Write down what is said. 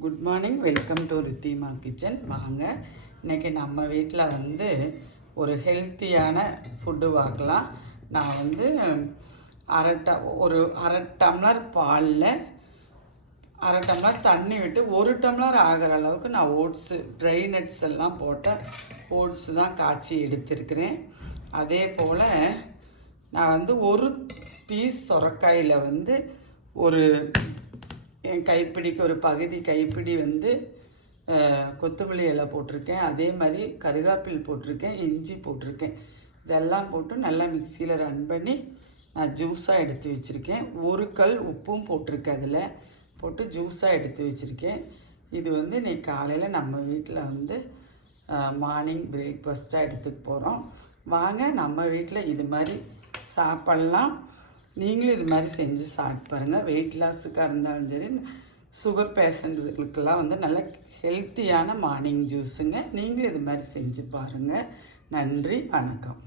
Good morning, welcome to Ridhima kitchen. வாங்க, இன்றைக்கி நம்ம வீட்டில் ஒரு ஹெல்த்தியான ஃபுட்டு பார்க்கலாம். நான் ஒரு அரை டம்ளர் பாலில் அரை டம்ளர் தண்ணி விட்டு 1 டம்ளர் ஆகிற அளவுக்கு நான் ஓட்ஸு, ட்ரை நட்ஸ் எல்லாம் போட்ட ஓட்ஸு தான் காய்ச்சி எடுத்திருக்கிறேன். அதே போல் நான் ஒரு பீஸ் சொரக்காயில் ஒரு என் கைப்பிடிக்கு ஒரு பகுதி கைப்பிடி கொத்தமல்லி இலை போட்டிருக்கேன். அதே மாதிரி கருகாப்பில் போட்டிருக்கேன், இஞ்சி போட்டிருக்கேன். இதெல்லாம் போட்டு நல்லா மிக்சியில் ரன் பண்ணி நான் ஜூஸாக எடுத்து வச்சுருக்கேன். ஒரு கல் உப்பும் போட்டிருக்கேன், அதில் போட்டு ஜூஸாக எடுத்து வச்சுருக்கேன். இது இன்னைக்கு காலையில் நம்ம வீட்டில் மார்னிங் பிரேக்ஃபாஸ்ட்டாக எடுத்துக்க போகிறோம். வாங்க, நம்ம வீட்டில் இது மாதிரி சாப்பிட்லாம். நீங்களும் இது மாதிரி செஞ்சு சாப்பிட்டு பாருங்கள். வெயிட் லாஸுக்காக இருந்தாலும் சரி, சுகர் பேஷண்ட்ஸுகளுக்கெல்லாம் நல்ல ஹெல்த்தியான மார்னிங் ஜூஸுங்க. நீங்களும் இது மாதிரி செஞ்சு பாருங்கள். நன்றி, வணக்கம்.